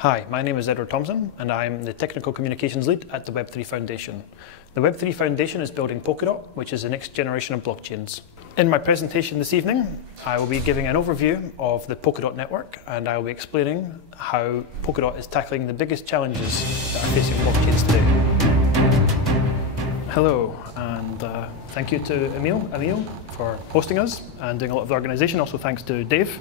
Hi, my name is Thomson, and I'm the Technical Communications Lead at the Web3 Foundation. The Web3 Foundation is building Polkadot, which is the next generation of blockchains. In my presentation this evening, I will be giving an overview of the Polkadot network, and I will be explaining how Polkadot is tackling the biggest challenges that are facing blockchains today. Hello, and thank you to Emil for hosting us and doing a lot of the organization. Also thanks to Dave.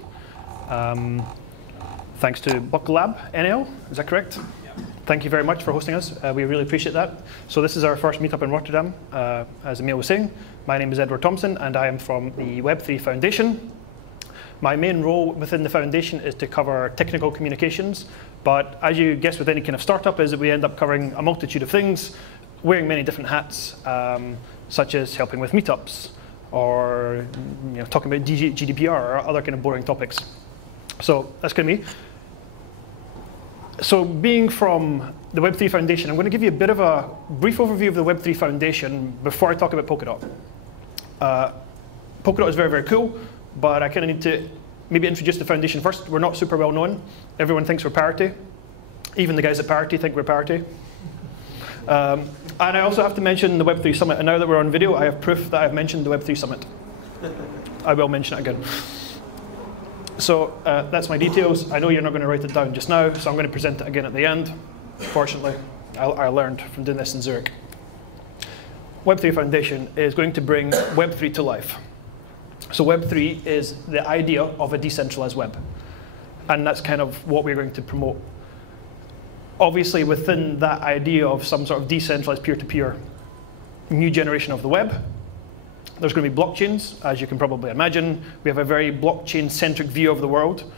Thanks to Bucklab NL, is that correct? Yeah. Thank you very much for hosting us. We really appreciate that. So this is our first meetup in Rotterdam, as Emil was saying. My name is Thomson, and I am from the Web3 Foundation. My main role within the foundation is to cover technical communications, but as you guess with any kind of startup is that we end up covering a multitude of things, wearing many different hats, such as helping with meetups, or talking about GDPR or other kind of boring topics. So that's going to be. So being from the Web3 Foundation, I'm going to give you a bit of a brief overview of the Web3 Foundation before I talk about Polkadot. Polkadot is very, very cool, but I kind of need to maybe introduce the foundation first. We're not super well known. Everyone thinks we're Parity. Even the guys at Parity think we're Parity. And I also have to mention the Web3 Summit. And now that we're on video, I have proof that I've mentioned the Web3 Summit. I will mention it again. So that's my details. I know you're not going to write it down just now, so I'm going to present it again at the end. Fortunately, I learned from doing this in Zurich. Web3 Foundation is going to bring Web3 to life. So Web3 is the idea of a decentralized web. And that's kind of what we're going to promote. Obviously, within that idea of some sort of decentralized peer-to-peer new generation of the web, there's going to be blockchains, as you can probably imagine. We have a very blockchain-centric view of the world.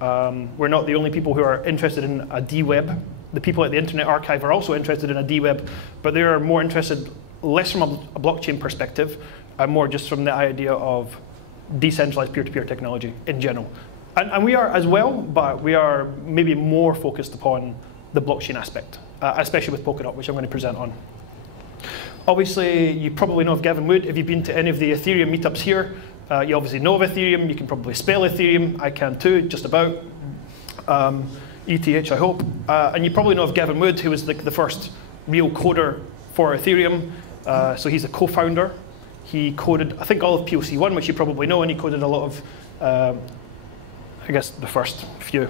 We're not the only people who are interested in a D-Web. The people at the Internet Archive are also interested in a D-Web, but they are more interested less from a blockchain perspective, and more just from the idea of decentralized peer-to-peer technology in general. And we are as well, but we are maybe more focused upon the blockchain aspect, especially with Polkadot, which I'm going to present on. Obviously, you probably know of Gavin Wood. If you've been to any of the Ethereum meetups here, you obviously know of Ethereum. You can probably spell Ethereum. I can too, just about. ETH, I hope. And you probably know of Gavin Wood, who was the first real coder for Ethereum. So he's a co-founder. He coded, I think, all of POC1, which you probably know, and he coded a lot of, I guess, the first few.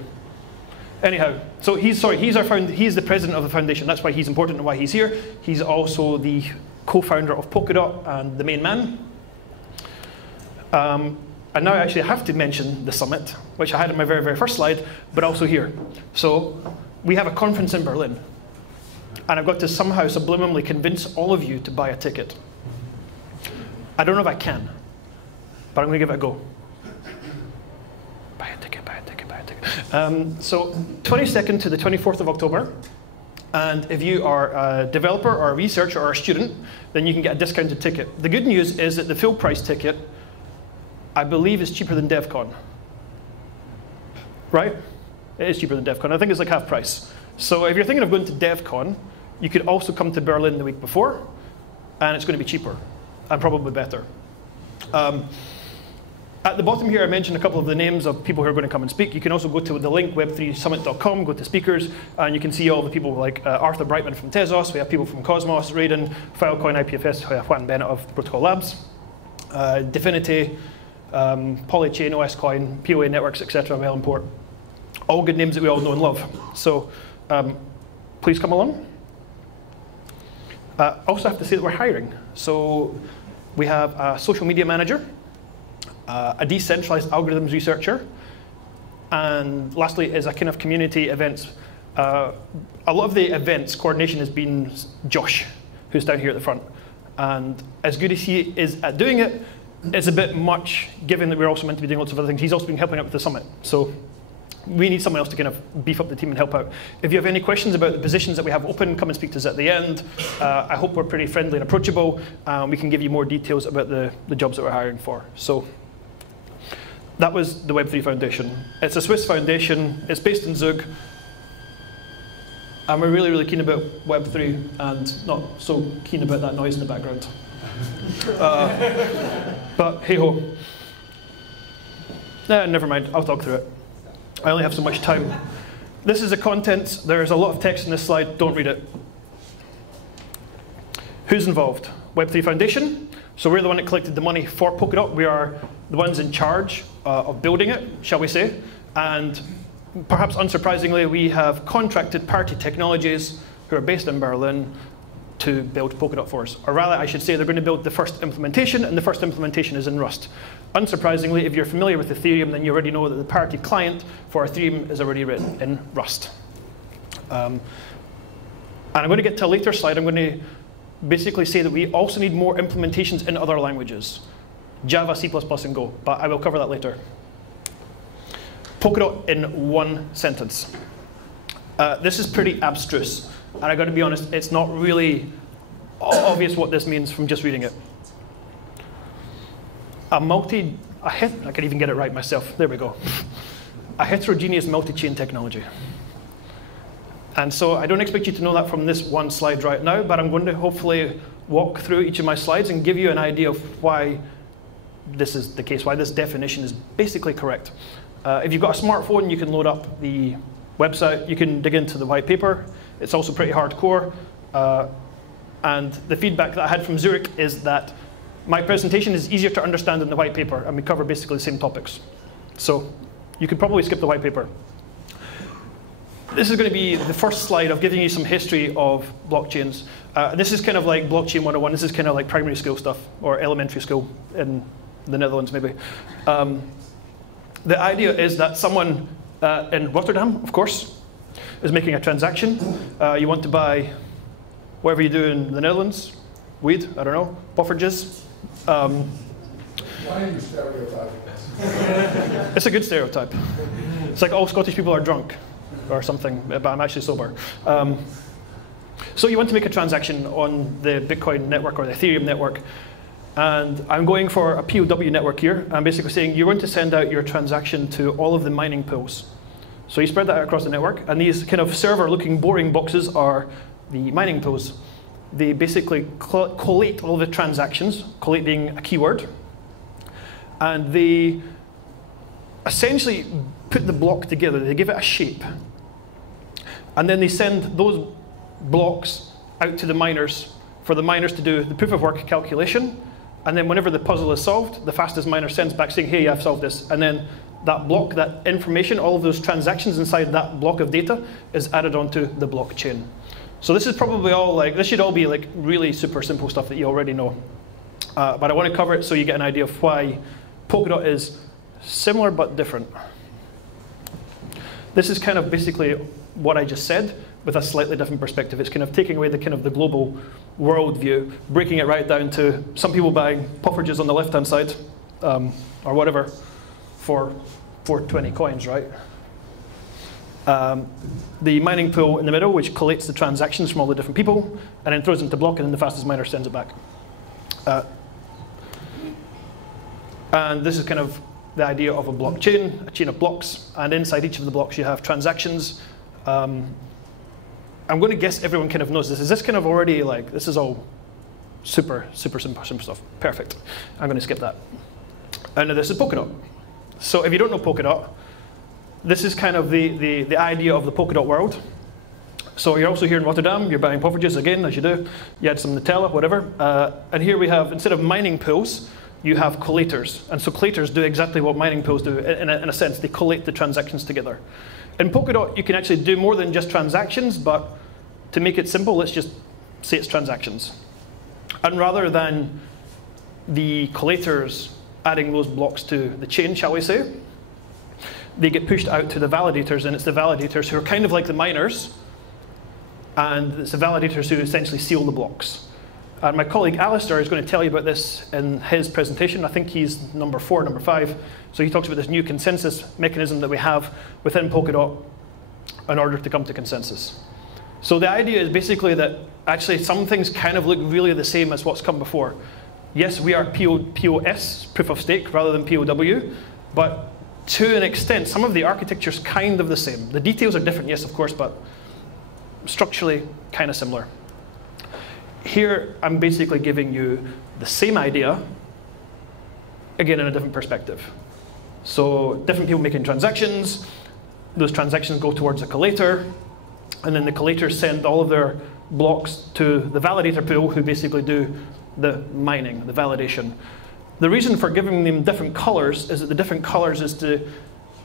Anyhow, so he's the president of the foundation. That's why he's important and why he's here. He's also the co-founder of Polkadot and the main man. And now I actually have to mention the summit, which I had in my very, very first slide, but also here. So we have a conference in Berlin. And I've got to somehow subliminally convince all of you to buy a ticket. I don't know if I can, but I'm going to give it a go. Buy a ticket, buy a ticket, buy a ticket. So 22nd to the 24th of October. And if you are a developer or a researcher or a student, then you can get a discounted ticket. The good news is that the full price ticket, I believe, is cheaper than DevCon. Right? It is cheaper than DevCon. I think it's like half price. So if you're thinking of going to DevCon, you could also come to Berlin the week before, and it's going to be cheaper and probably better. At the bottom here, I mentioned a couple of the names of people who are going to come and speak. You can also go to the link, web3summit.com, go to speakers, and you can see all the people like Arthur Brightman from Tezos. We have people from Cosmos, Raiden, Filecoin, IPFS, Juan Bennett of Protocol Labs, Dfinity, Polychain, OSCoin, POA Networks, etc., Melonport. All good names that we all know and love. So please come along. Also have to say that we're hiring. So we have a social media manager, a decentralized algorithms researcher, and lastly is a kind of community events. A lot of the events coordination has been Josh, who's down here at the front. And as good as he is at doing it, it's a bit much, given that we're also meant to be doing lots of other things. He's also been helping out with the summit. So we need someone else to kind of beef up the team and help out. If you have any questions about the positions that we have open, come and speak to us at the end. I hope we're pretty friendly and approachable. We can give you more details about the jobs that we're hiring for. So that was the Web3 Foundation. It's a Swiss foundation. It's based in Zug. And we're really, really keen about Web3 and not so keen about that noise in the background. But hey-ho. Never mind, I'll talk through it. I only have so much time. This is the contents. There's a lot of text in this slide. Don't read it. Who's involved? Web3 Foundation. So we're the one that collected the money for Polkadot. We are the ones in charge of building it, shall we say. And perhaps unsurprisingly, we have contracted Parity Technologies, who are based in Berlin, to build Polkadot for us. Or rather, I should say they're going to build the first implementation, and the first implementation is in Rust. Unsurprisingly, if you're familiar with Ethereum, then you already know that the Parity client for Ethereum is already written in Rust. And I'm going to get to a later slide. I'm going to basically say that we also need more implementations in other languages. Java, C++, and Go, but I will cover that later. Polkadot in one sentence. This is pretty abstruse, and I got to be honest, it's not really obvious what this means from just reading it. I can even get it right myself. There we go. A heterogeneous multi-chain technology. And so I don't expect you to know that from this one slide right now, but I'm going to hopefully walk through each of my slides and give you an idea of why this is the case, why this definition is basically correct. If you've got a smartphone, you can load up the website, you can dig into the white paper. It's also pretty hardcore. And the feedback that I had from Zurich is that my presentation is easier to understand than the white paper, and we cover basically the same topics. So you could probably skip the white paper. This is going to be the first slide of giving you some history of blockchains. This is kind of like blockchain 101. This is kind of like primary school stuff, or elementary school in the Netherlands, maybe. The idea is that someone in Rotterdam, of course, is making a transaction. You want to buy whatever you do in the Netherlands, weed, I don't know, poffertjes. Why are you stereotyping? It's a good stereotype. It's like all Scottish people are drunk or something, but I'm actually sober. So you want to make a transaction on the Bitcoin network or the Ethereum network. And I'm going for a POW network here. I'm basically saying you're going to send out your transaction to all of the mining pools. So you spread that out across the network, and these kind of server-looking boring boxes are the mining pools. They basically collate all the transactions, collate being a keyword, and they essentially put the block together. They give it a shape. And then they send those blocks out to the miners for the miners to do the proof of work calculation. And then whenever the puzzle is solved, the fastest miner sends back saying, hey, I've solved this. And then that block, that information, all of those transactions inside that block of data is added onto the blockchain. So this is probably all like, this should all be like really super simple stuff that you already know. But I want to cover it so you get an idea of why Polkadot is similar but different. This is kind of basically what I just said with a slightly different perspective. It's kind of taking away the kind of the global world view, breaking it right down to some people buying poffertjes on the left-hand side, or whatever, for 420 coins, right? The mining pool in the middle, which collates the transactions from all the different people, and then throws them to block, and then the fastest miner sends it back. And this is kind of the idea of a blockchain, a chain of blocks, and inside each of the blocks you have transactions. I'm going to guess everyone kind of knows this. Is this kind of already like, this is all super simple stuff. Perfect. I'm going to skip that. And this is Polkadot. So if you don't know Polkadot, this is kind of the idea of the Polkadot world. So you're also here in Rotterdam, you're buying poffertjes again, as you do. You add some Nutella, whatever. And here we have, instead of mining pools, you have collators. And so collators do exactly what mining pools do. In a sense, they collate the transactions together. In Polkadot, you can actually do more than just transactions, but to make it simple, let's just say it's transactions. And rather than the collators adding those blocks to the chain, shall we say, they get pushed out to the validators, and it's the validators who are kind of like the miners, and it's the validators who essentially seal the blocks. And my colleague Alistair is going to tell you about this in his presentation. I think he's number 4, number 5. So he talks about this new consensus mechanism that we have within Polkadot in order to come to consensus. So the idea is basically that actually some things kind of look really the same as what's come before. Yes, we are POS, proof of stake, rather than POW, but to an extent, some of the architecture's kind of the same. The details are different, yes, of course, but structurally kind of similar. Here, I'm basically giving you the same idea, again in a different perspective. So different people making transactions, those transactions go towards a collator, and then the collators send all of their blocks to the validator pool, who basically do the mining, the validation. The reason for giving them different colors is that the different colors is to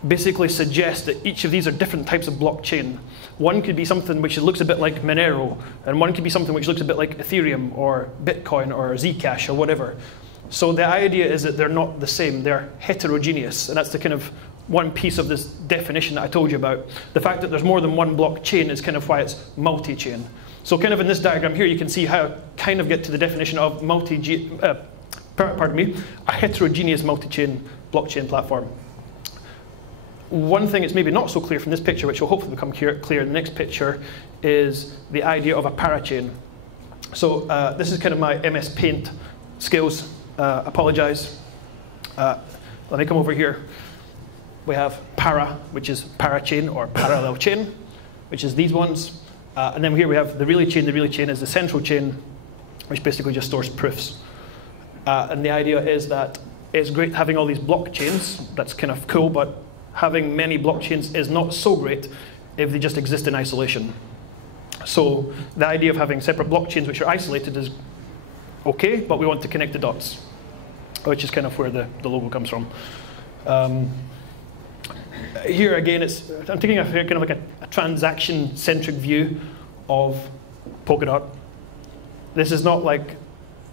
basically suggest that each of these are different types of blockchain. One could be something which looks a bit like Monero, and one could be something which looks a bit like Ethereum or Bitcoin or Zcash or whatever. So the idea is that they're not the same, they're heterogeneous, and that's the kind of one piece of this definition that I told you about. The fact that there's more than one blockchain is kind of why it's multi-chain. So kind of in this diagram here, you can see how I kind of get to the definition of a heterogeneous multi-chain blockchain platform. One thing that's maybe not so clear from this picture, which will hopefully become clear in the next picture, is the idea of a parachain. So this is kind of my MS Paint skills. Apologize. Let me come over here. We have para, which is parachain or parallel chain, which is these ones. And then here we have the relay chain. The relay chain is the central chain, which basically just stores proofs. And the idea is that it's great having all these blockchains. That's kind of cool, but having many blockchains is not so great if they just exist in isolation. So the idea of having separate blockchains which are isolated is okay, but we want to connect the dots, which is kind of where the logo comes from. Here again, I'm taking a kind of like a transaction-centric view of Polkadot. This is not like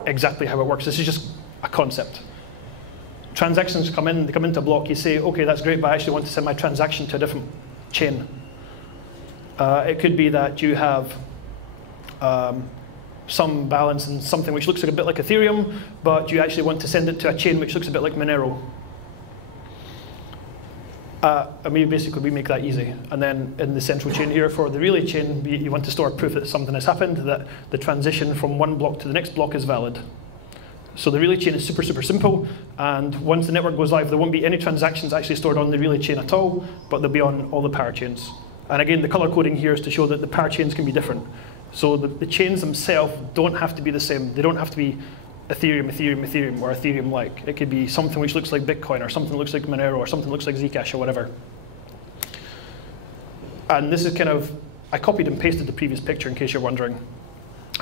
exactly how it works. This is just a concept. Transactions come in, they come into a block, you say, okay, that's great, but I actually want to send my transaction to a different chain. It could be that you have some balance in something which looks like a bit like Ethereum, but you actually want to send it to a chain which looks a bit like Monero. And we make that easy. And then in the central chain here for the relay chain, you want to store proof that something has happened, that the transition from one block to the next block is valid. So the relay chain is super, super simple. And once the network goes live, there won't be any transactions actually stored on the relay chain at all, but they'll be on all the parachains. And again, the color coding here is to show that the parachains can be different. So the chains themselves don't have to be the same. They don't have to be Ethereum, Ethereum, Ethereum, or Ethereum-like. It could be something which looks like Bitcoin, or something that looks like Monero, or something that looks like Zcash, or whatever. And this is kind of, I copied and pasted the previous picture in case you're wondering.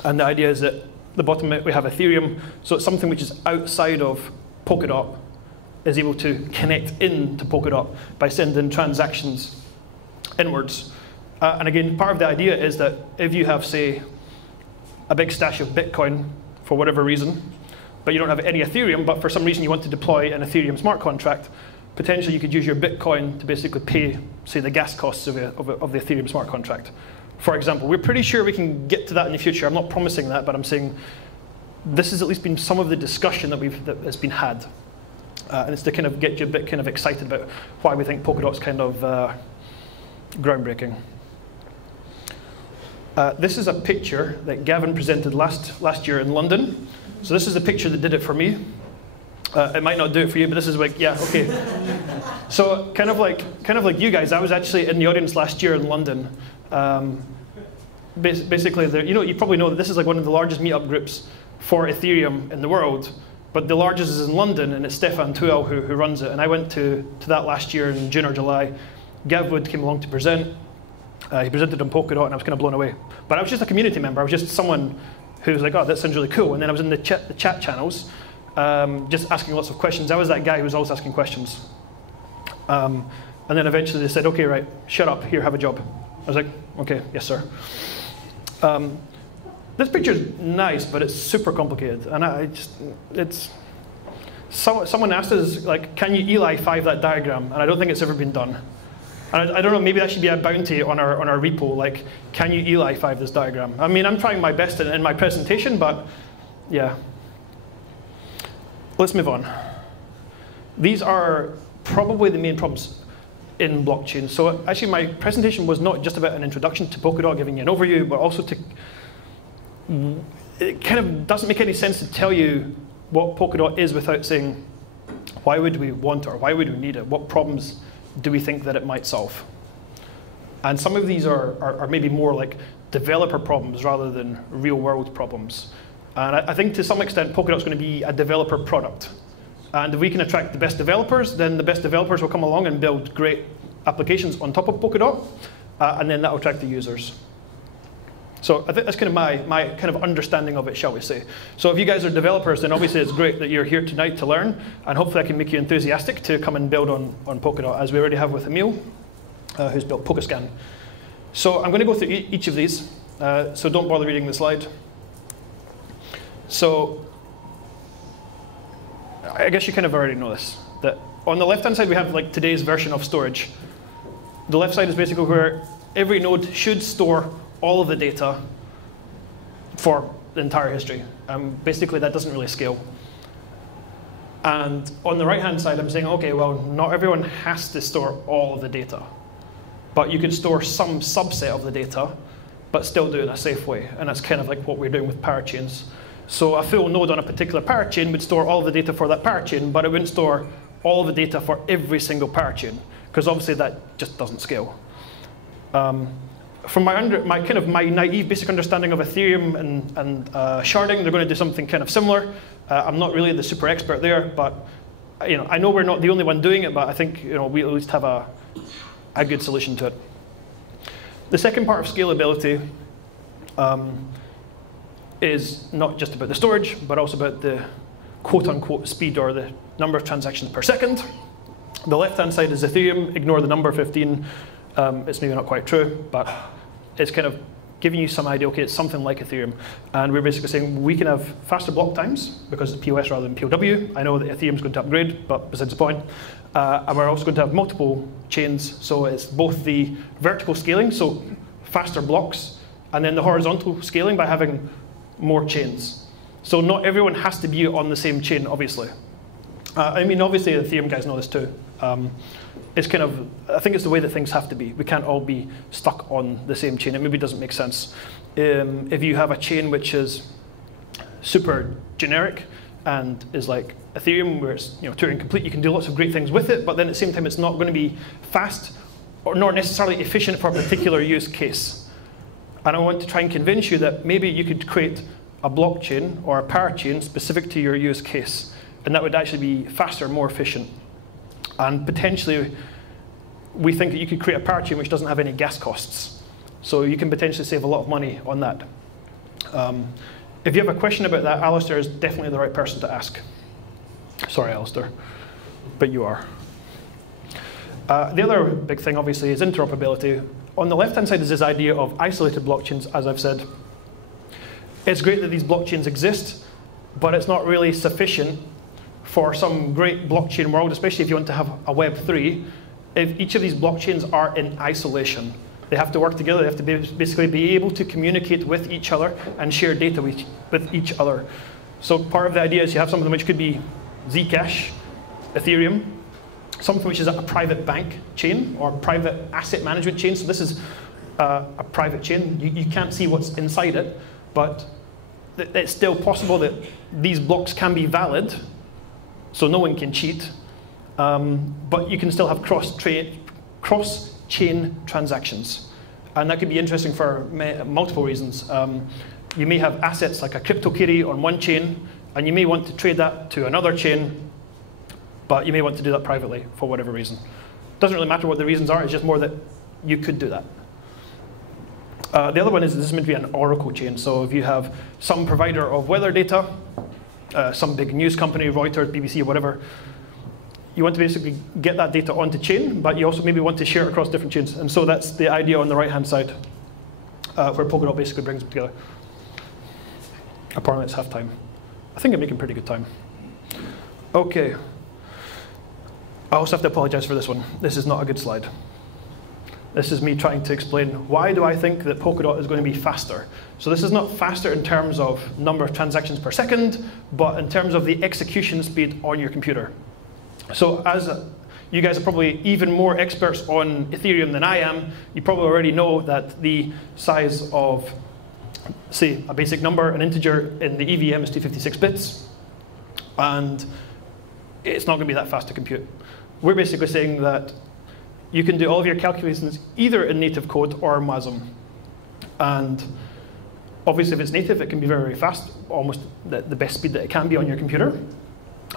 And the idea is that the bottom we have Ethereum, so it's something which is outside of Polkadot, is able to connect into Polkadot by sending transactions inwards. And again, part of the idea is that if you have, say, a big stash of Bitcoin for whatever reason, but you don't have any Ethereum, but for some reason you want to deploy an Ethereum smart contract, potentially you could use your Bitcoin to basically pay, say, the gas costs of the Ethereum smart contract. For example, we're pretty sure we can get to that in the future. I'm not promising that, but I'm saying this has at least been some of the discussion that has been had. And it's to kind of get you a bit kind of excited about why we think Polkadot's kind of groundbreaking. This is a picture that Gavin presented last year in London. So this is the picture that did it for me. It might not do it for you, but this is like, yeah, okay. So kind of like you guys, I was actually in the audience last year in London. Basically, you probably know that this is like one of the largest meetup groups for Ethereum in the world, but the largest is in London, and it's Stefan Tuel who runs it. And I went to that last year in June or July. Gav Wood came along to present. He presented on Polkadot, and I was kind of blown away. But I was just a community member. I was just someone who was like, oh, that sounds really cool. And then I was in the chat channels, just asking lots of questions. I was that guy who was always asking questions. And then eventually they said, okay, right, shut up, here, have a job. I was like, okay, yes, sir. This picture is nice, but it's super complicated. And someone asked us, like, can you Eli 5 that diagram? And I don't think it's ever been done. And I don't know, maybe that should be a bounty on our repo, like, can you Eli 5 this diagram? I mean, I'm trying my best in my presentation, but yeah. Let's move on. These are probably the main problems in blockchain. So actually my presentation was not just about an introduction to Polkadot, giving you an overview, but also it kind of doesn't make any sense to tell you what Polkadot is without saying, why would we want it, or why would we need it? What problems do we think that it might solve? And some of these are maybe more like developer problems rather than real world problems. And I think to some extent Polkadot's going to be a developer product. And if we can attract the best developers, then the best developers will come along and build great applications on top of Polkadot, and then that will track the users. So I think that's kind of my kind of understanding of it, shall we say. So if you guys are developers, then obviously it's great that you're here tonight to learn, and hopefully I can make you enthusiastic to come and build on Polkadot, as we already have with Emil, who's built Polkascan. So I'm going to go through each of these, so don't bother reading the slide. So I guess you kind of already know this, that on the left-hand side we have like today's version of storage. The left side is basically where every node should store all of the data for the entire history. Basically, that doesn't really scale. And on the right-hand side, I'm saying, okay, well, not everyone has to store all of the data. But you can store some subset of the data, but still do it in a safe way. And that's kind of like what we're doing with parachains. So a full node on a particular parachain would store all of the data for that parachain, but it wouldn't store all of the data for every single parachain, because obviously that just doesn't scale. From my naive basic understanding of Ethereum and sharding, they're going to do something kind of similar. I'm not really the super expert there, but I know we're not the only one doing it, but I think we at least have a good solution to it. The second part of scalability is not just about the storage, but also about the quote-unquote speed, or the number of transactions per second. The left-hand side is Ethereum. Ignore the number 15. It's maybe not quite true, but it's kind of giving you some idea, okay, it's something like Ethereum. And we're basically saying we can have faster block times because it's POS rather than POW. I know that Ethereum's going to upgrade, but besides the point. And we're also going to have multiple chains, so it's both the vertical scaling, so faster blocks, and then the horizontal scaling by having more chains. So not everyone has to be on the same chain, obviously. I mean, obviously, the Ethereum guys know this too. It's kind of, I think it's the way that things have to be. We can't all be stuck on the same chain. It maybe doesn't make sense. If you have a chain which is super generic and is like Ethereum, where it's Turing complete, you can do lots of great things with it, but then at the same time, it's not going to be fast or not necessarily efficient for a particular use case. And I want to try and convince you that maybe you could create a blockchain or a parachain specific to your use case, and that would actually be faster, more efficient. And potentially, we think that you could create a parachain which doesn't have any gas costs. So you can potentially save a lot of money on that. If you have a question about that, Alistair is definitely the right person to ask. Sorry, Alistair, but you are. The other big thing, obviously, is interoperability. On the left-hand side is this idea of isolated blockchains, as I've said. It's great that these blockchains exist, but it's not really sufficient for some great blockchain world, especially if you want to have a Web3, if each of these blockchains are in isolation. They have to work together. They have to basically be able to communicate with each other and share data with each other. So part of the idea is you have something which could be Zcash, Ethereum, something which is a private bank chain or private asset management chain. So this is a private chain. You can't see what's inside it, but it's still possible that these blocks can be valid, so no one can cheat, but you can still have cross-chain transactions. And that could be interesting for multiple reasons. You may have assets like a CryptoKitty on one chain, and you may want to trade that to another chain, but you may want to do that privately for whatever reason. Doesn't really matter what the reasons are, it's just more that you could do that. The other one is this is meant to be an oracle chain. So if you have some provider of weather data, some big news company, Reuters, BBC, whatever, you want to basically get that data onto chain, but you also maybe want to share it across different chains. And so that's the idea on the right-hand side, where Polkadot basically brings them together. Apparently it's half time. I think I'm making pretty good time. OK. I also have to apologize for this one. This is not a good slide. This is me trying to explain why do I think that Polkadot is going to be faster. So this is not faster in terms of number of transactions per second, but in terms of the execution speed on your computer. So as you guys are probably even more experts on Ethereum than I am, you probably already know that the size of, say, a basic number, an integer in the EVM is 256 bits. And it's not going to be that fast to compute. We're basically saying that you can do all of your calculations either in native code or WASM. And obviously, if it's native, it can be very, very fast, almost the best speed that it can be on your computer.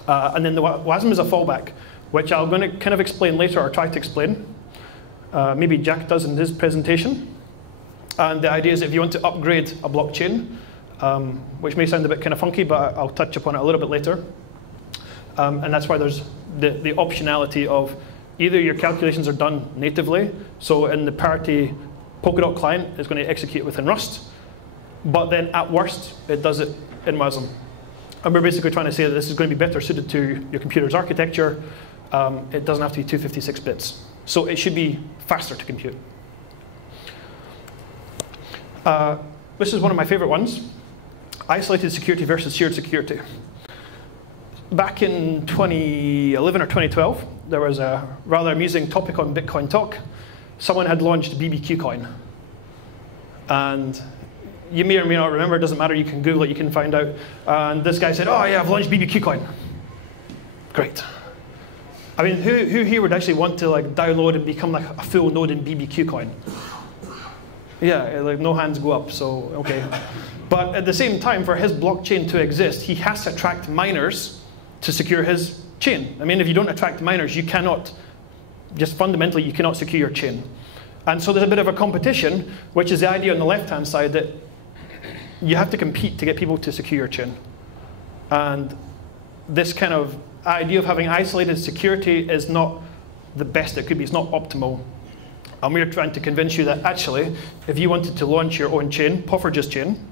And then the WASM is a fallback, which I'm going to kind of explain later, or try to explain. maybe Jack does in his presentation. And the idea is if you want to upgrade a blockchain, which may sound a bit kind of funky, but I'll touch upon it a little bit later. And that's why there's the optionality of either your calculations are done natively, so in the parity Polkadot client is going to execute within Rust, but then at worst, it does it in WASM. And we're basically trying to say that this is going to be better suited to your computer's architecture. It doesn't have to be 256 bits. So it should be faster to compute. This is one of my favorite ones. Isolated security versus shared security. Back in 2011 or 2012, there was a rather amusing topic on Bitcoin Talk. Someone had launched BBQ Coin. And you may or may not remember, it doesn't matter, you can Google it, you can find out. And this guy said, oh yeah, I've launched BBQ Coin. Great. I mean, who here would actually want to like download and become like a full node in BBQ Coin? Yeah, like no hands go up, so okay. But at the same time, for his blockchain to exist, he has to attract miners to secure his chain. I mean, if you don't attract miners, you cannot, just fundamentally, you cannot secure your chain. And so there's a bit of a competition, which is the idea on the left-hand side that you have to compete to get people to secure your chain. And this kind of idea of having isolated security is not the best it could be. It's not optimal. And we're trying to convince you that actually, if you wanted to launch your own chain, Pufferge's chain,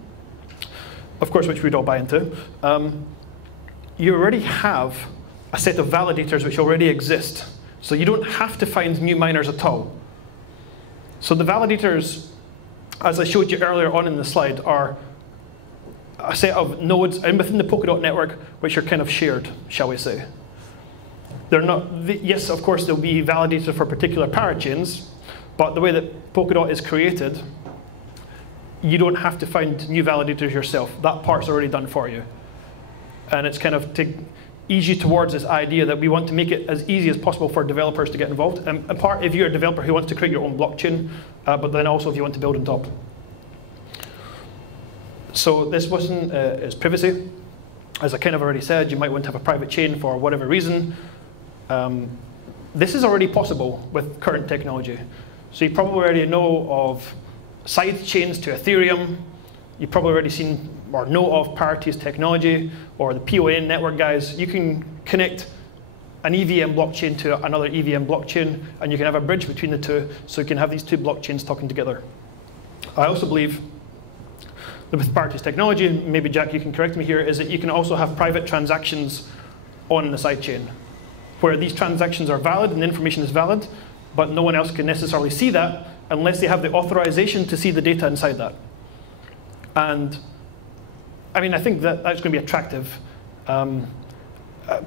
of course, which we'd all buy into, you already have a set of validators which already exist. So you don't have to find new miners at all. So the validators, as I showed you earlier on in the slide, are a set of nodes within the Polkadot network which are kind of shared, shall we say. They're not, yes, of course, there'll be validators for particular parachains, but the way that Polkadot is created, you don't have to find new validators yourself. That part's already done for you. And it's kind of to ease you towards this idea that we want to make it as easy as possible for developers to get involved. And apart if you're a developer who wants to create your own blockchain, but then also if you want to build on top. So this wasn't is privacy. As I kind of already said, you might want to have a private chain for whatever reason. This is already possible with current technology. So you probably already know of side chains to Ethereum. You've probably already seen or know of Parity's technology or the PON network guys. You can connect an EVM blockchain to another EVM blockchain, and you can have a bridge between the two, so you can have these two blockchains talking together. I also believe that with Parity's technology, and maybe Jack, you can correct me here, is that you can also have private transactions on the sidechain, where these transactions are valid and the information is valid, but no one else can necessarily see that unless they have the authorization to see the data inside that. And I mean, I think that that's going to be attractive.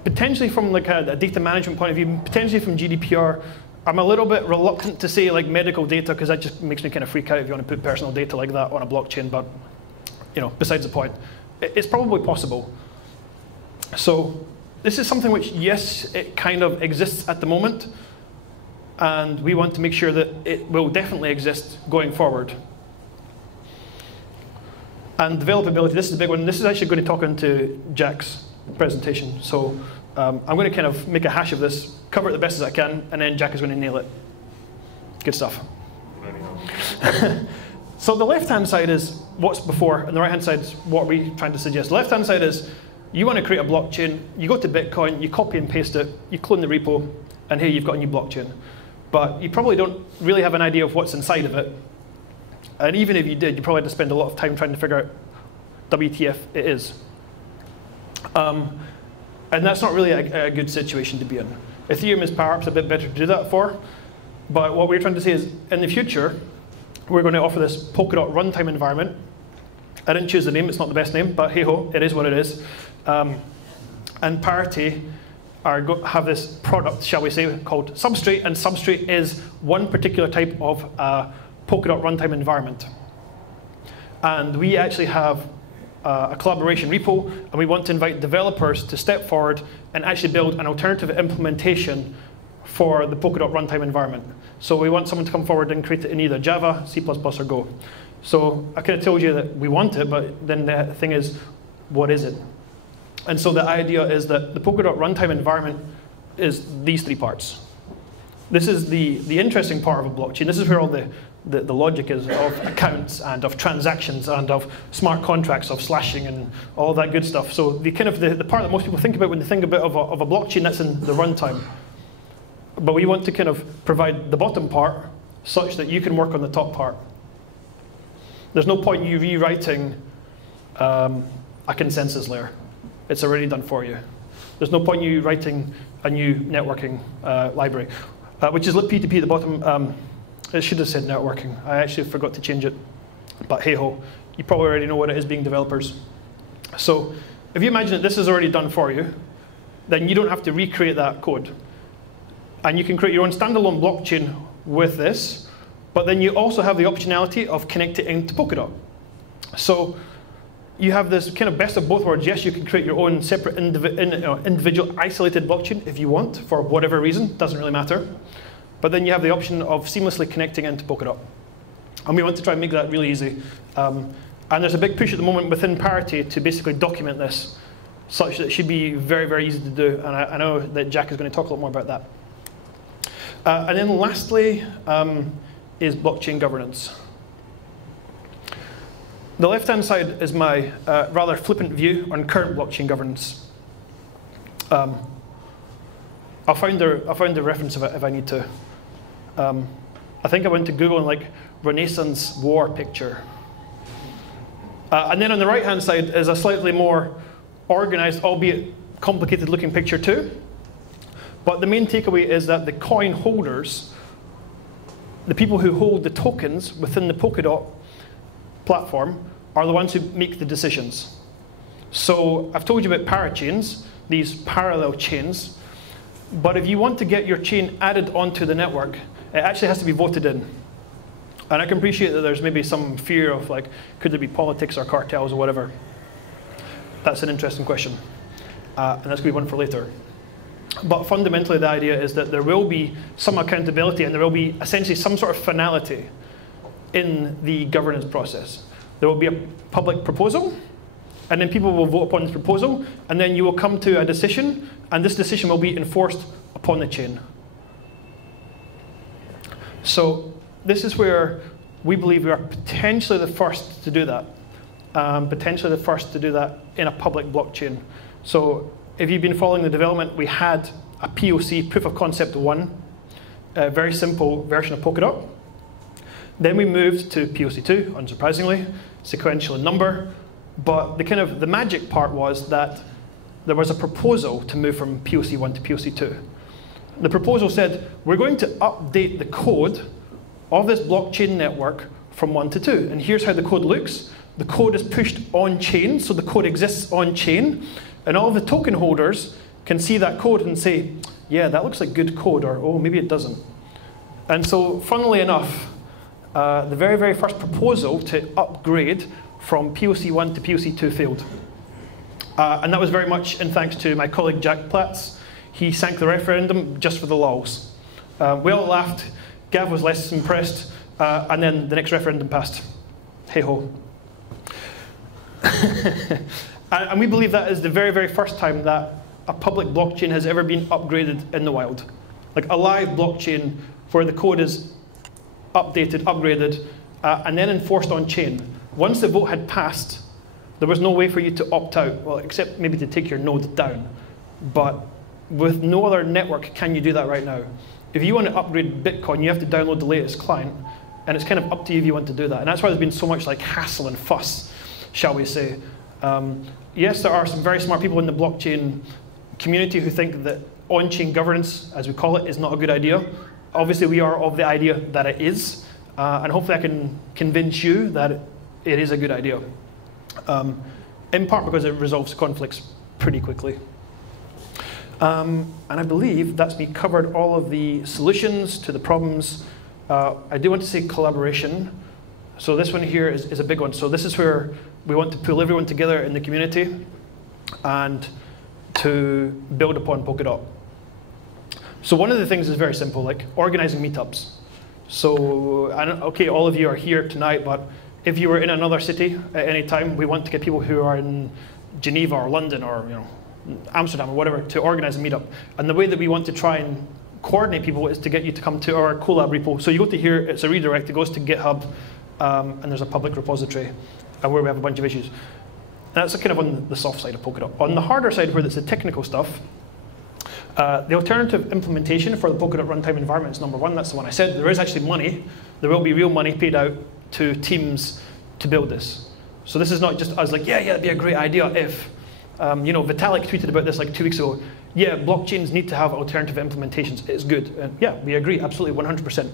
Potentially from like a data management point of view, potentially from GDPR, I'm a little bit reluctant to say like medical data, because that just makes me kind of freak out if you want to put personal data like that on a blockchain, but you know, besides the point. It's probably possible. So this is something which, yes, it kind of exists at the moment, and we want to make sure that it will definitely exist going forward. And developability, this is the big one. This is actually going to talk into Jack's presentation. So I'm going to kind of make a hash of this, cover it the best as I can, and then Jack is going to nail it. Good stuff. So the left-hand side is what's before, and the right-hand side is what we're trying to suggest. The left-hand side is you want to create a blockchain, you go to Bitcoin, you copy and paste it, you clone the repo, and here you've got a new blockchain. But you probably don't really have an idea of what's inside of it. And even if you did, you probably had to spend a lot of time trying to figure out WTF it is. And that's not really a good situation to be in. Ethereum is perhaps a bit better to do that for. But what we're trying to say is, in the future, we're going to offer this Polkadot runtime environment. I didn't choose the name, it's not the best name, but hey-ho, it is what it is. And Parity have this product, shall we say, called Substrate, and Substrate is one particular type of Polkadot runtime environment. And we actually have a collaboration repo, and we want to invite developers to step forward and actually build an alternative implementation for the Polkadot runtime environment. So we want someone to come forward and create it in either Java, C++, or Go. So I kind of told you that we want it, but then the thing is, what is it? And so the idea is that the Polkadot runtime environment is these three parts. This is the interesting part of a blockchain. This is where all the logic is of accounts and of transactions and of smart contracts, of slashing and all that good stuff. So the part that most people think about when they think about of a blockchain, that's in the runtime. But we want to kind of provide the bottom part such that you can work on the top part. There's no point in you rewriting a consensus layer. It's already done for you. There's no point in you writing a new networking library, which is libp2p at the bottom. It should have said networking. I actually forgot to change it. But hey ho, you probably already know what it is being developers. So if you imagine that this is already done for you, then you don't have to recreate that code. And you can create your own standalone blockchain with this, but then you also have the optionality of connecting into Polkadot. So you have this kind of best of both worlds. Yes, you can create your own separate individual isolated blockchain if you want, for whatever reason, doesn't really matter. But then you have the option of seamlessly connecting into Polkadot. And we want to try and make that really easy. And there's a big push at the moment within Parity to basically document this, such that it should be very, very easy to do. And I know that Jack is going to talk a lot more about that. And then lastly is blockchain governance. The left-hand side is my rather flippant view on current blockchain governance. I'll find the reference if I need to. I think I went to Google and like Renaissance war picture. And then on the right-hand side is a slightly more organized, albeit complicated-looking picture too. But the main takeaway is that the coin holders, the people who hold the tokens within the Polkadot platform, are the ones who make the decisions. So I've told you about parachains, these parallel chains. But if you want to get your chain added onto the network, it actually has to be voted in. And I can appreciate that there's maybe some fear of like, could there be politics or cartels or whatever? That's an interesting question. And that's going to be one for later. But fundamentally, the idea is that there will be some accountability and there will be essentially some sort of finality in the governance process. There will be a public proposal, and then people will vote upon this proposal, and then you will come to a decision, and this decision will be enforced upon the chain. So this is where we believe we are potentially the first to do that. Potentially the first to do that in a public blockchain. So if you've been following the development, we had a POC, proof of concept 1, a very simple version of Polkadot. Then we moved to POC 2, unsurprisingly, sequential in number. But the magic part was that there was a proposal to move from POC 1 to POC 2. The proposal said, we're going to update the code of this blockchain network from 1 to 2. And here's how the code looks. The code is pushed on-chain, so the code exists on-chain. And all of the token holders can see that code and say, yeah, that looks like good code, or oh, maybe it doesn't. And so, funnily enough, the very, very first proposal to upgrade from POC 1 to POC 2 failed. And that was very much in thanks to my colleague Jack Platts. He sank the referendum just for the lulz. We all laughed. Gav was less impressed. And then the next referendum passed. Hey-ho. And we believe that is the very, very first time that a public blockchain has ever been upgraded in the wild. Like a live blockchain where the code is updated, upgraded, and then enforced on chain. Once the vote had passed, there was no way for you to opt out, well, except maybe to take your node down. But with no other network can you do that right now. If you want to upgrade Bitcoin, you have to download the latest client, and it's kind of up to you if you want to do that. And that's why there's been so much like hassle and fuss, shall we say. Yes, there are some very smart people in the blockchain community who think that on-chain governance, as we call it, is not a good idea. Obviously, we are of the idea that it is, and hopefully I can convince you that it is a good idea, in part because it resolves conflicts pretty quickly. And I believe that's me covered all of the solutions to the problems. I do want to say collaboration. So this one here is a big one. So this is where we want to pull everyone together in the community and to build upon Polkadot. So one of the things is very simple, like organizing meetups. So, okay, all of you are here tonight, but if you were in another city at any time, we want to get people who are in Geneva or London or Amsterdam or whatever to organize a meetup. And the way that we want to try and coordinate people is to get you to come to our Colab repo. So you go to here, it's a redirect, it goes to GitHub, and there's a public repository where we have a bunch of issues. And that's kind of on the soft side of Polkadot. On the harder side, where it's the technical stuff, the alternative implementation for the Polkadot runtime environment is number one. That's the one I said. There is actually money. There will be real money paid out to teams to build this. So this is not just us like, yeah, it'd be a great idea if. Vitalik tweeted about this like 2 weeks ago. Yeah, blockchains need to have alternative implementations. It's good. And yeah, we agree, absolutely, 100%.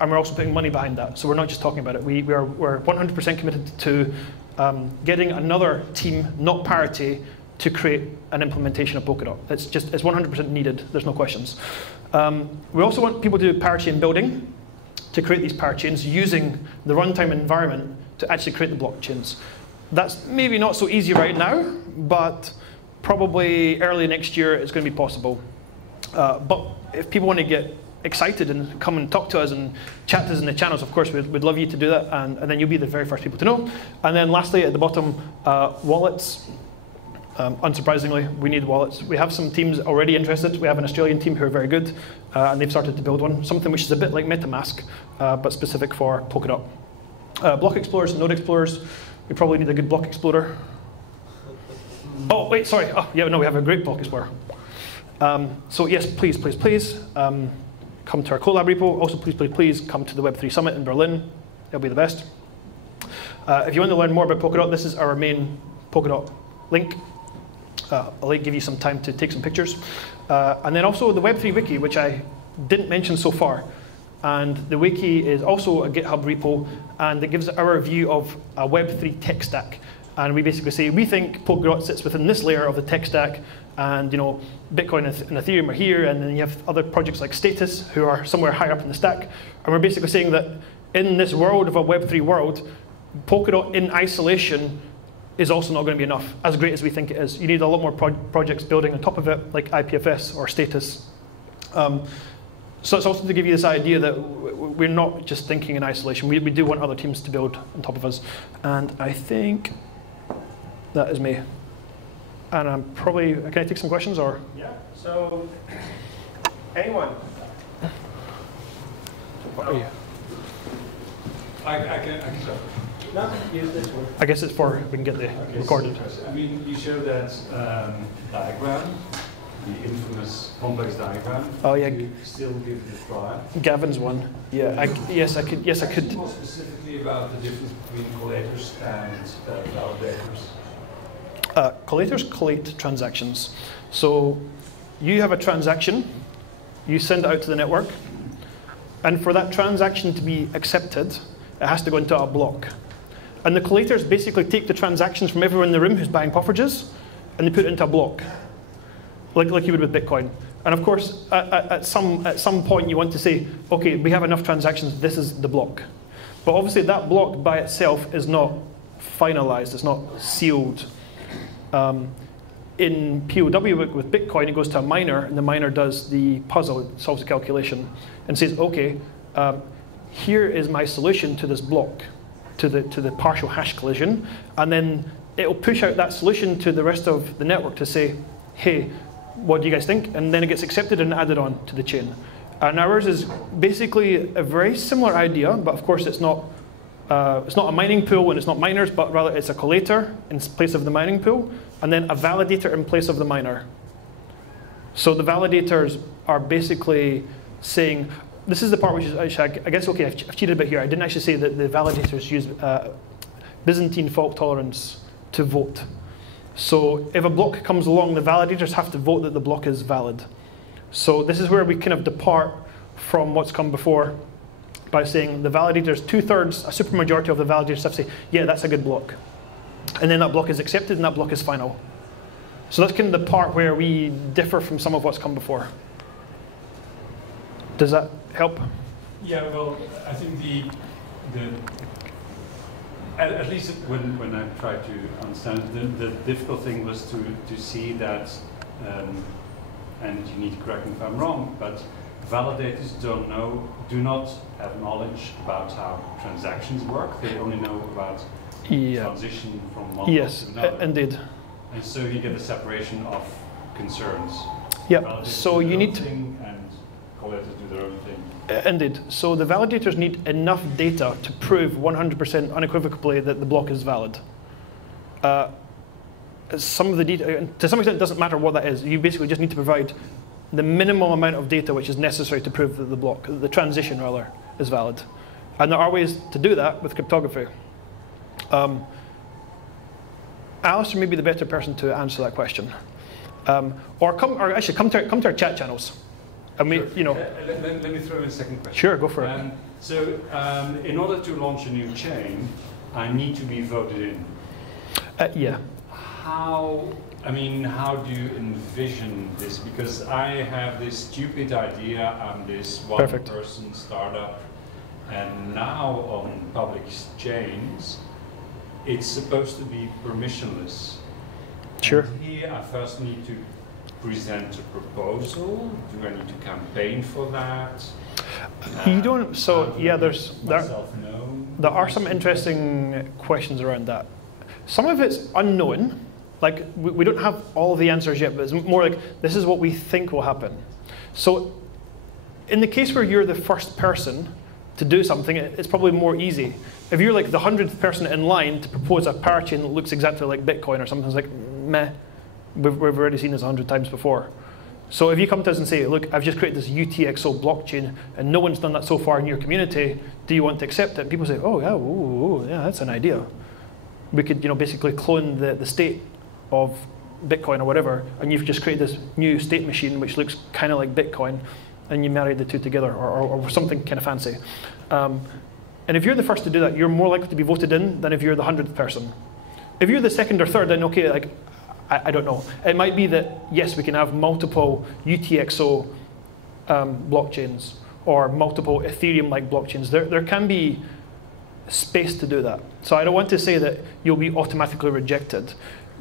And we're also putting money behind that. So we're not just talking about it. We're 100% committed to getting another team, not Parity, to create an implementation of Polkadot. It's 100% needed. There's no questions. We also want people to do parachain building to create these parachains using the runtime environment to actually create the blockchains. That's maybe not so easy right now, but probably early next year it's going to be possible. But if people want to get excited and come and talk to us and chat to us in the channels, of course, we'd love you to do that, and then you'll be the very first people to know. And then lastly, at the bottom, wallets. Unsurprisingly, we need wallets. We have some teams already interested. We have an Australian team who are very good, and they've started to build one, something which is a bit like MetaMask, but specific for Polkadot. Block explorers and node explorers. We probably need a good block explorer. Oh, wait, sorry. Oh, yeah, no, we have a great block explorer. So yes, please, please, please, come to our Colab repo. Also, please, please, please come to the Web3 Summit in Berlin. It'll be the best. If you want to learn more about Polkadot, this is our main Polkadot link. I'll give you some time to take some pictures. And then also the Web3 wiki, which I didn't mention so far. And the wiki is also a GitHub repo, and it gives our view of a Web3 tech stack. And we basically say, we think Polkadot sits within this layer of the tech stack, and Bitcoin and Ethereum are here, and then you have other projects like Status, who are somewhere higher up in the stack. And we're basically saying that in this world of a Web3 world, Polkadot in isolation is also not going to be enough, as great as we think it is. You need a lot more projects building on top of it, like IPFS or Status. So it's also to give you this idea that we're not just thinking in isolation. We do want other teams to build on top of us. And I think that is me. And I'm probably, can I take some questions or? Yeah, so anyone? What are you? I can start. No, use this one. I guess it's for, we can get the recorded. So, I mean, you show that diagram, the infamous complex diagram. Oh yeah. You still give it a try. Gavin's one. Yeah. Yes, I could. Yes, I could. More specifically about the difference between collators and validators. Collators collate transactions. So you have a transaction, you send it out to the network, and for that transaction to be accepted, it has to go into a block. And the collators basically take the transactions from everyone in the room who's buying pufferages, and they put it into a block, like you would with Bitcoin. And of course, at some point you want to say, okay, we have enough transactions, this is the block. But obviously that block by itself is not finalized, it's not sealed. In POW with Bitcoin, it goes to a miner, and the miner does the puzzle, it solves the calculation, and says, okay, here is my solution to this block, to the partial hash collision, and then it'll push out that solution to the rest of the network to say, hey, what do you guys think? And then it gets accepted and added on to the chain. And ours is basically a very similar idea, but of course it's not a mining pool and it's not miners, but rather it's a collator in place of the mining pool, and then a validator in place of the miner. So the validators are basically saying, this is the part which is, I guess, okay, I've cheated a bit here. I didn't actually say that the validators use Byzantine fault tolerance to vote. So if a block comes along, the validators have to vote that the block is valid. So this is where we kind of depart from what's come before by saying the validators, 2/3, a supermajority of the validators have to say, yeah, that's a good block. And then that block is accepted and that block is final. So that's kind of the part where we differ from some of what's come before. Does that help? Yeah, well, I think at least when I tried to understand it, the difficult thing was to see that, and you need to correct me if I'm wrong, but validators do not have knowledge about how transactions work. They only know about transition from one block to another. Indeed. And so you get a separation of concerns. Yeah. So you need to. Collators do their own thing. Indeed. So the validators need enough data to prove 100% unequivocally that the block is valid. Some of the data, to some extent, it doesn't matter what that is. You basically just need to provide the minimal amount of data which is necessary to prove that the block, the transition rather, is valid. And there are ways to do that with cryptography. Alistair may be the better person to answer that question. Or actually come to our chat channels. And we, you know. Let me throw in a second question. Sure, go for it. So in order to launch a new chain, I need to be voted in. Yeah. How do you envision this? Because I have this stupid idea, I'm this one-person startup, and now on public chains, it's supposed to be permissionless. Sure. And here I first need to present a proposal. Do I need to campaign for that? You don't. So yeah, there are some some interesting questions around that. Some of it's unknown. Like we don't have all the answers yet, but it's more like this is what we think will happen. So in the case where you're the first person to do something, it's probably more easy. If you're like the 100th person in line to propose a parachain that looks exactly like Bitcoin or something, it's like, meh, we've already seen this 100 times before. So if you come to us and say, look, I've just created this UTXO blockchain and no one's done that so far in your community, do you want to accept it? And people say, oh yeah, ooh, yeah, that's an idea. We could, basically clone the state of Bitcoin or whatever, and you've just created this new state machine which looks kind of like Bitcoin, and you marry the two together, or something kind of fancy. And if you're the first to do that, you're more likely to be voted in than if you're the 100th person. If you're the second or third, then okay, like, I don't know. It might be that, yes, we can have multiple UTXO blockchains, or multiple Ethereum-like blockchains. There can be space to do that. So I don't want to say that you'll be automatically rejected.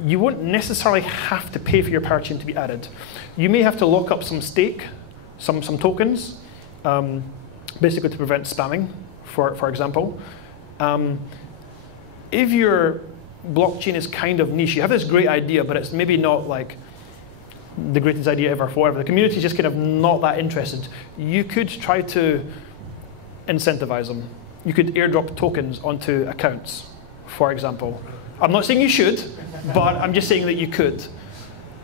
You won't necessarily have to pay for your parachain to be added. You may have to lock up some stake, some tokens, basically to prevent spamming, for example. If your blockchain is kind of niche, you have this great idea, but it's maybe not like the greatest idea ever for whatever. The community is just kind of not that interested. You could try to incentivize them. You could airdrop tokens onto accounts, for example. I'm not saying you should, but I'm just saying that you could.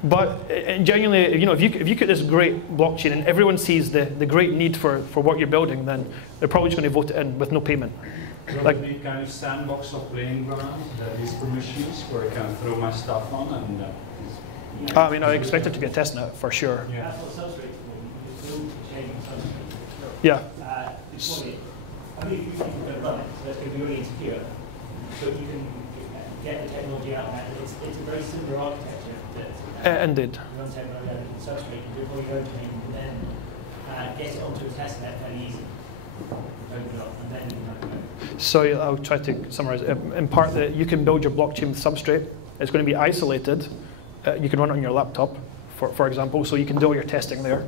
But genuinely, if you create this great blockchain and everyone sees the great need for what you're building, then they're probably just going to vote it in with no payment. Will it be kind of sandbox or playing ground that is permissions where I can throw my stuff on and I expect it to be a testnet for sure. Yeah. That's what substrate is. Build chain substrate. Yeah. You can run it, so that's going to be really insecure. So you can get the technology out there. It's a very similar architecture that Indeed. runs over a substrate. You do all your own thing, and then get it onto a testnet fairly easy. Open it up, and then you can go. So I'll try to summarize. In part, that you can build your blockchain with Substrate. It's going to be isolated. You can run it on your laptop, for example, so you can do all your testing there.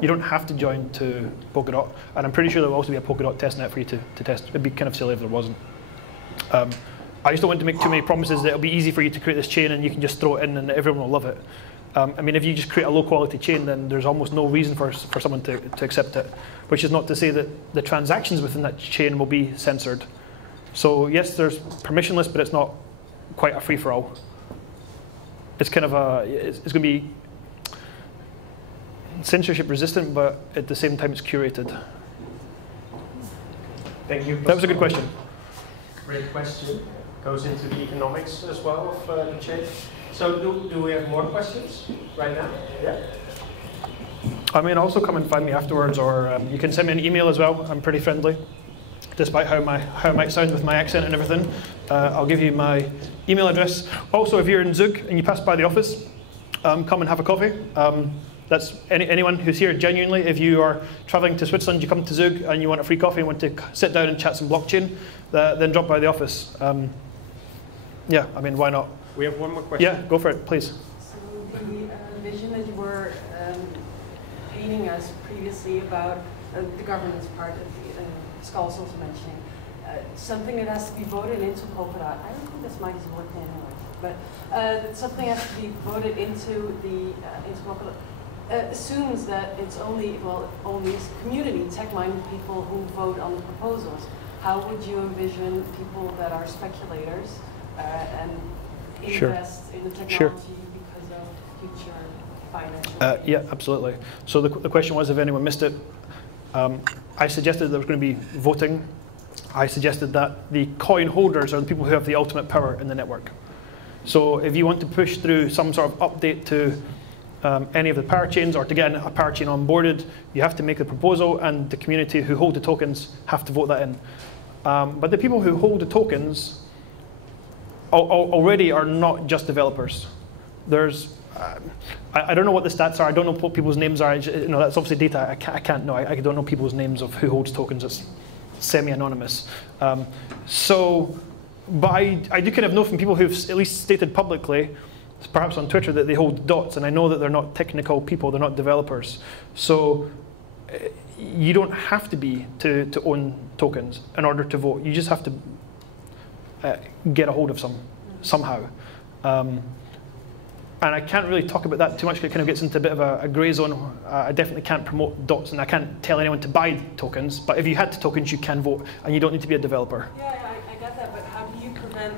You don't have to join to Polkadot, and I'm pretty sure there will also be a Polkadot testnet for you to test. It'd be kind of silly if there wasn't. I just don't want to make too many promises that it'll be easy for you to create this chain and you can just throw it in and everyone will love it. If you just create a low-quality chain, then there's almost no reason for someone to accept it, which is not to say that the transactions within that chain will be censored. So yes, there's permissionless, but it's not quite a free-for-all. It's kind of it's going to be censorship resistant, but at the same time it's curated. Thank you. That was a good question. Great question. Goes into the economics as well of the chain. So do we have more questions right now? Yeah. Also come and find me afterwards, or you can send me an email as well. I'm pretty friendly, despite how I might sound with my accent and everything. I'll give you my email address. Also, if you're in Zug and you pass by the office, come and have a coffee. That's anyone who's here genuinely. If you are traveling to Switzerland, you come to Zug and you want a free coffee and want to sit down and chat some blockchain, then drop by the office. Why not? We have one more question. Yeah, go for it, please. So the vision that you were painting us previously about the governance part that Skull was also mentioning, something that has to be voted into Polkadot. I don't think this mic is working anyway, but something has to be voted into Polkadot. assumes that it's only community, tech-minded people who vote on the proposals. How would you envision people that are speculators and invest in the technology because of future financial gain? Yeah, absolutely. So the question was, if anyone missed it, I suggested there was going to be voting. I suggested that the coin holders are the people who have the ultimate power in the network. So if you want to push through some sort of update to any of the parachains, or to get a parachain onboarded, you have to make a proposal, and the community who hold the tokens have to vote that in. But the people who hold the tokens already are not just developers. There's, I don't know what the stats are. I don't know what people's names are. You know, that's obviously data I can't know. I don't know people's names of who holds tokens. It's semi-anonymous. But I do kind of know from people who've at least stated publicly, perhaps on Twitter, that they hold dots, and I know that they're not technical people, they're not developers. So you don't have to be to own tokens in order to vote. You just have to get a hold of some somehow. And I can't really talk about that too much because it kind of gets into a bit of a grey zone. I definitely can't promote dots, and I can't tell anyone to buy tokens. But if you had tokens, you can vote, and you don't need to be a developer. Yeah, I get that, but how do you prevent,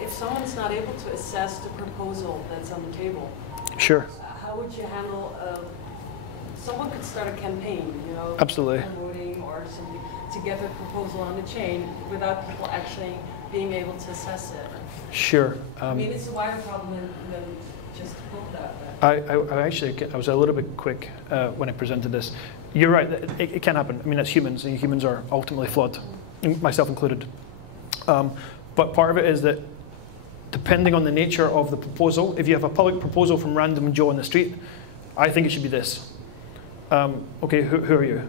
if someone's not able to assess the proposal that's on the table? Sure. How would you handle, someone could start a campaign, you know, absolutely, voting or something, to get a proposal on the chain without people actually being able to assess it? Sure. I mean, it's a wider problem than just Polkadot. I was a little bit quick when I presented this. You're right, it can happen. I mean, as humans, and humans are ultimately flawed, myself included. But part of it is that depending on the nature of the proposal, if you have a public proposal from random Joe on the street, I think it should be this. Okay, who are you?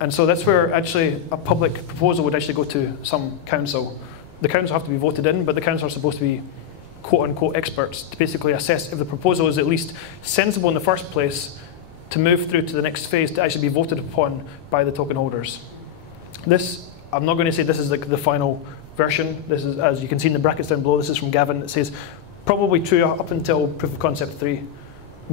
And so that's where actually a public proposal would actually go to some council. The council have to be voted in, but the council are supposed to be quote-unquote experts to basically assess if the proposal is at least sensible in the first place to move through to the next phase to actually be voted upon by the token holders. This, I'm not going to say this is like the final version. This is, as you can see in the brackets down below, this is from Gavin. It says probably true up until proof of concept 3.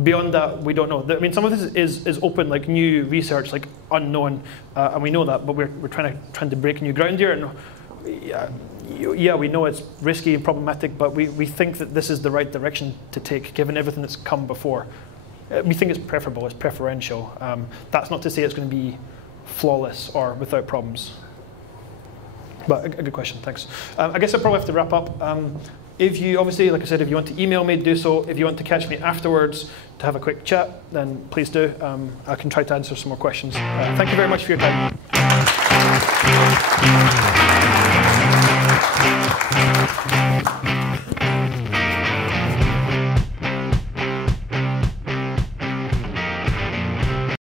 Beyond that, we don't know. I mean, some of this is open, like new research, like unknown, and we know that, but we're trying to break new ground here. And yeah, we know it's risky and problematic, but we think that this is the right direction to take, given everything that's come before. We think it's preferable, it's preferential. That's not to say it's going to be flawless or without problems. But a good question, thanks. I guess I probably have to wrap up. If you, obviously, like I said, if you want to email me, do so. If you want to catch me afterwards to have a quick chat, then please do. I can try to answer some more questions. Thank you very much for your time.